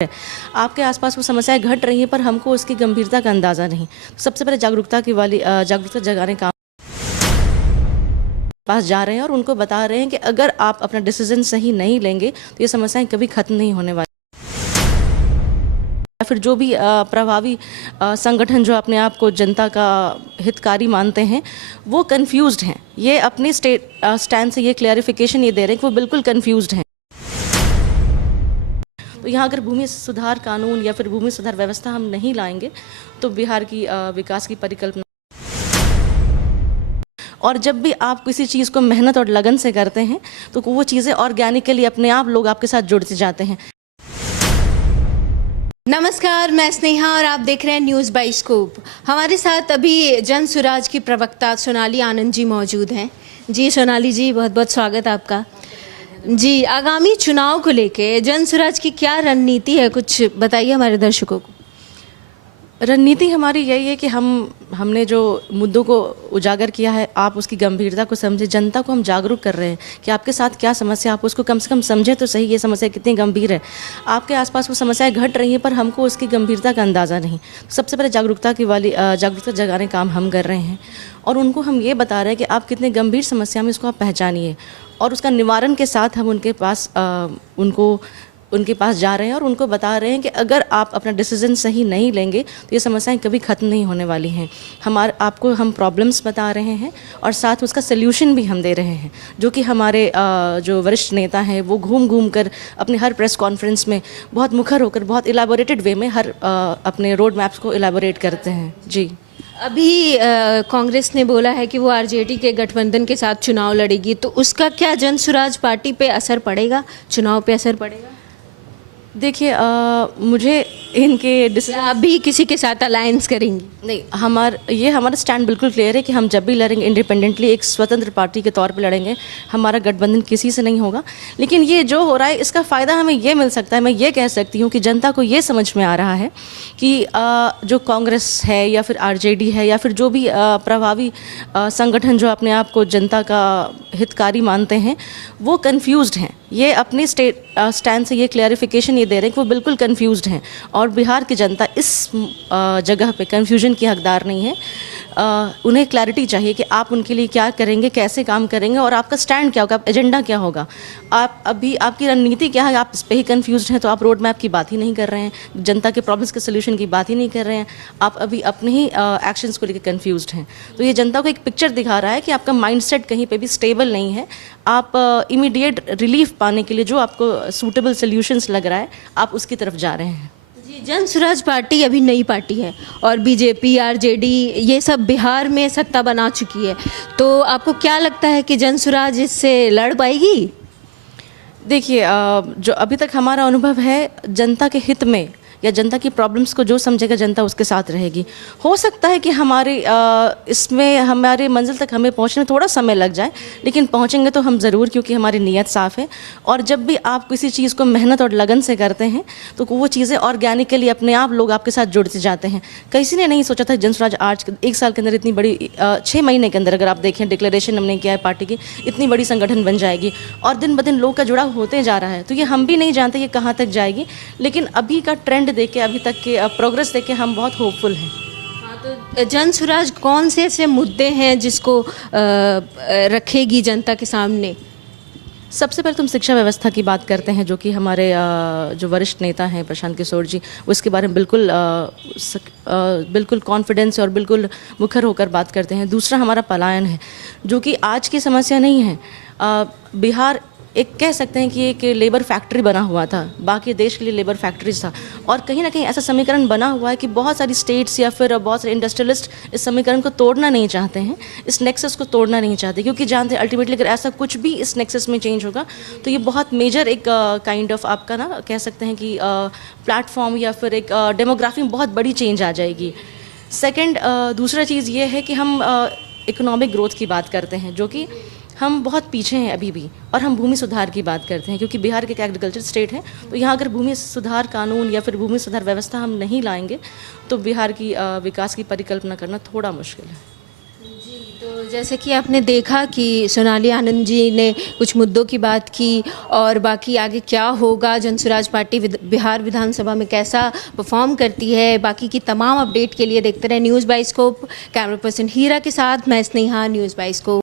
आपके आसपास वो समस्याएं घट रही हैं पर हमको उसकी गंभीरता का अंदाज़ा नहीं। तो सबसे पहले जागरूकता जगाने का पास जा रहे हैं और उनको बता रहे हैं कि अगर आप अपना डिसीजन सही नहीं लेंगे तो ये समस्याएं कभी ख़त्म नहीं होने वाली। या फिर जो भी प्रभावी संगठन जो अपने आप को जनता का हितकारी मानते हैं वो कंफ्यूज्ड हैं। ये अपने स्टैंड से ये क्लैरिफिकेशन ये दे रहे हैं कि वो बिल्कुल कंफ्यूज्ड हैं। तो यहाँ अगर भूमि सुधार कानून या फिर भूमि सुधार व्यवस्था हम नहीं लाएंगे तो बिहार की विकास की परिकल्पना। और जब भी आप किसी चीज़ को मेहनत और लगन से करते हैं तो वो चीज़ें ऑर्गेनिकली अपने आप लोग आपके साथ जुड़ते जाते हैं। नमस्कार, मैं स्नेहा और आप देख रहे हैं न्यूज़ बाई स्कूप। हमारे साथ अभी जन सुराज की प्रवक्ता सोनाली आनंद जी मौजूद हैं। जी सोनाली जी, बहुत बहुत स्वागत आपका। जी, आगामी चुनाव को लेके जन सुराज की क्या रणनीति है, कुछ बताइए हमारे दर्शकों को। रणनीति हमारी यही है कि हमने जो मुद्दों को उजागर किया है आप उसकी गंभीरता को समझें। जनता को हम जागरूक कर रहे हैं कि आपके साथ क्या समस्या, आप उसको कम से कम समझें तो सही ये समस्या कितनी गंभीर है। आपके आसपास वो समस्याएं घट रही हैं पर हमको उसकी गंभीरता का अंदाज़ा नहीं। तो सबसे पहले जागरूकता जगाने का काम हम कर रहे हैं और उनको हम ये बता रहे हैं कि आप कितने गंभीर समस्या में इसको आप पहचानिए और उसका निवारण के साथ हम उनके पास जा रहे हैं और उनको बता रहे हैं कि अगर आप अपना डिसीजन सही नहीं लेंगे तो ये समस्याएं कभी ख़त्म नहीं होने वाली हैं। आपको हम प्रॉब्लम्स बता रहे हैं और साथ उसका सल्यूशन भी हम दे रहे हैं, जो कि हमारे जो वरिष्ठ नेता हैं वो घूम घूम कर अपने हर प्रेस कॉन्फ्रेंस में बहुत मुखर होकर बहुत इलेबोरेटेड वे में हर अपने रोड मैप्स को इलेबोरेट करते हैं। जी, अभी कांग्रेस ने बोला है कि वो आरजेडी के गठबंधन के साथ चुनाव लड़ेगी, तो उसका क्या जन सुराज पार्टी पे असर पड़ेगा, चुनाव पे असर पड़ेगा? देखिए, मुझे इनके आप भी किसी के साथ अलायंस करेंगी? नहीं, हमारा स्टैंड बिल्कुल क्लियर है कि हम जब भी लड़ेंगे इंडिपेंडेंटली एक स्वतंत्र पार्टी के तौर पे लड़ेंगे। हमारा गठबंधन किसी से नहीं होगा। लेकिन ये जो हो रहा है इसका फ़ायदा हमें ये मिल सकता है, मैं ये कह सकती हूँ कि जनता को ये समझ में आ रहा है कि जो कांग्रेस है या फिर आरजेडी है या फिर जो भी प्रभावी संगठन जो अपने आप को जनता का हितकारी मानते हैं वो कंफ्यूज्ड हैं। ये अपने स्टैंड से ये क्लैरिफिकेशन ये दे रहे हैं कि वो बिल्कुल कंफ्यूज्ड हैं और बिहार की जनता इस जगह पे कंफ्यूजन की हकदार नहीं है। उन्हें क्लैरिटी चाहिए कि आप उनके लिए क्या करेंगे, कैसे काम करेंगे और आपका स्टैंड क्या होगा, एजेंडा क्या होगा। आपकी रणनीति क्या है, आप इस पर ही कंफ्यूज्ड हैं तो आप रोड मैप की बात ही नहीं कर रहे हैं, जनता के प्रॉब्लम्स के सोल्यूशन की बात ही नहीं कर रहे हैं, आप अभी अपने ही एक्शंस को लेकर कंफ्यूज्ड हैं। तो ये जनता को एक पिक्चर दिखा रहा है कि आपका माइंडसेट कहीं पे भी स्टेबल नहीं है। आप इमीडिएट रिलीफ पाने के लिए जो आपको सूटेबल सोल्यूशंस लग रहा है आप उसकी तरफ जा रहे हैं। जी, जन सुराज पार्टी अभी नई पार्टी है और बीजेपी आरजेडी ये सब बिहार में सत्ता बना चुकी है, तो आपको क्या लगता है कि जन सुराज इससे लड़ पाएगी? देखिए, जो अभी तक हमारा अनुभव है जनता के हित में या जनता की प्रॉब्लम्स को जो समझेगा जनता उसके साथ रहेगी। हो सकता है कि इसमें हमारे मंजिल तक हमें पहुंचने में थोड़ा समय लग जाए, लेकिन पहुंचेंगे तो हम ज़रूर, क्योंकि हमारी नीयत साफ़ है। और जब भी आप किसी चीज़ को मेहनत और लगन से करते हैं तो वो चीज़ें ऑर्गेनिकली अपने आप लोग आपके साथ जुड़ते जाते हैं। किसी ने नहीं सोचा था जन स्वराज आज 1 साल के अंदर इतनी बड़ी 6 महीने के अंदर अगर आप देखें डिक्लेरेशन हमने किया है पार्टी की, इतनी बड़ी संगठन बन जाएगी और दिन ब दिन लोग का जुड़ाव होते जा रहा है। तो ये हम भी नहीं जानते ये कहाँ तक जाएगी, लेकिन अभी का ट्रेंड देख के, अभी तक के प्रोग्रेस देख के हम बहुत होपफुल हैं। हाँ, तो जन सुराज कौन से ऐसे मुद्दे हैं जिसको रखेगी जनता के सामने? सबसे पहले तुम शिक्षा व्यवस्था की बात करते हैं, जो कि हमारे जो वरिष्ठ नेता हैं प्रशांत किशोर जी, उसके बारे में बिल्कुल कॉन्फिडेंस और बिल्कुल मुखर होकर बात करते हैं। दूसरा हमारा पलायन है, जो कि आज की समस्या नहीं है। बिहार एक कह सकते हैं कि एक लेबर फैक्ट्री बना हुआ था, बाकी देश के लिए लेबर फैक्ट्रीज था, और कहीं ना कहीं ऐसा समीकरण बना हुआ है कि बहुत सारी स्टेट्स या फिर बहुत सारे इंडस्ट्रियलिस्ट इस समीकरण को तोड़ना नहीं चाहते हैं, इस नेक्सस को तोड़ना नहीं चाहते, क्योंकि जानते हैं अल्टीमेटली अगर ऐसा कुछ भी इस नेक्सस में चेंज होगा तो ये बहुत मेजर एक काइंड ऑफ आपका ना कह सकते हैं कि प्लेटफॉर्म या फिर एक डेमोग्राफी में बहुत बड़ी चेंज आ जाएगी। सेकेंड, दूसरा चीज़ ये है कि हम इकोनॉमिक ग्रोथ की बात करते हैं, जो कि हम बहुत पीछे हैं अभी भी, और हम भूमि सुधार की बात करते हैं क्योंकि बिहार के एक एग्रीकल्चर स्टेट है। तो यहाँ अगर भूमि सुधार कानून या फिर भूमि सुधार व्यवस्था हम नहीं लाएंगे तो बिहार की विकास की परिकल्पना करना थोड़ा मुश्किल है। जी, तो जैसे कि आपने देखा कि सोनाली आनंद जी ने कुछ मुद्दों की बात की और बाकी आगे क्या होगा, जनसुराज पार्टी बिहार विधानसभा में कैसा परफॉर्म करती है, बाकी की तमाम अपडेट के लिए देखते रहे news by scope. Camera person Heera के साथ मैं स्नेहा, न्यूज़ बाय स्कोप।